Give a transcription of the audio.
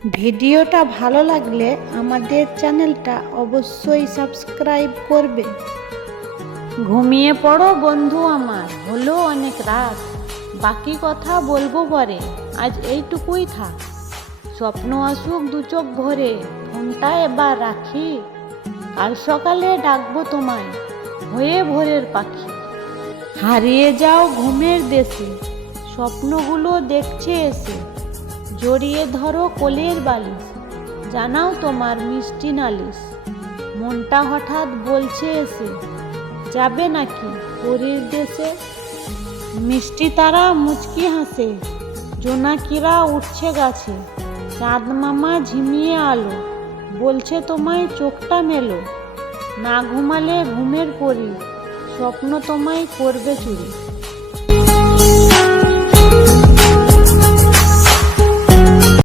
ভিডিওটা ভালো লাগলে আমাদের চ্যানেলটা অবশ্যই সাবস্ক্রাইব করবে। ঘুমিয়ে পড়ো বন্ধু আমার, হলো অনেক রাত, বাকি কথা বলবো পরে, আজ এইটুকুই থাক। স্বপ্ন আসুক দু চোখ ভরে, ফোনটা এবার রাখি, কাল সকালে ডাকবো তোমায় হয়ে ভোরের পাখি। হারিয়ে যাও ঘুমের দেশে, স্বপ্নগুলো দেখছে এসে, জড়িয়ে ধরো কোলের বালিশ, জানাও তোমার মিষ্টি নালিশ। মনটা হঠাৎ বলছে এসে, যাবে নাকি পরীর দেশে। মিষ্টি তারা মুচকি হাসে, জোনাকিরা উঠছে গাছে, চাঁদ মামা ঝিমিয়ে আলো, বলছে তোমায় চোখটা মেলো। না ঘুমালে ঘুমের পরী, স্বপ্ন তোমায় করবে চুরি।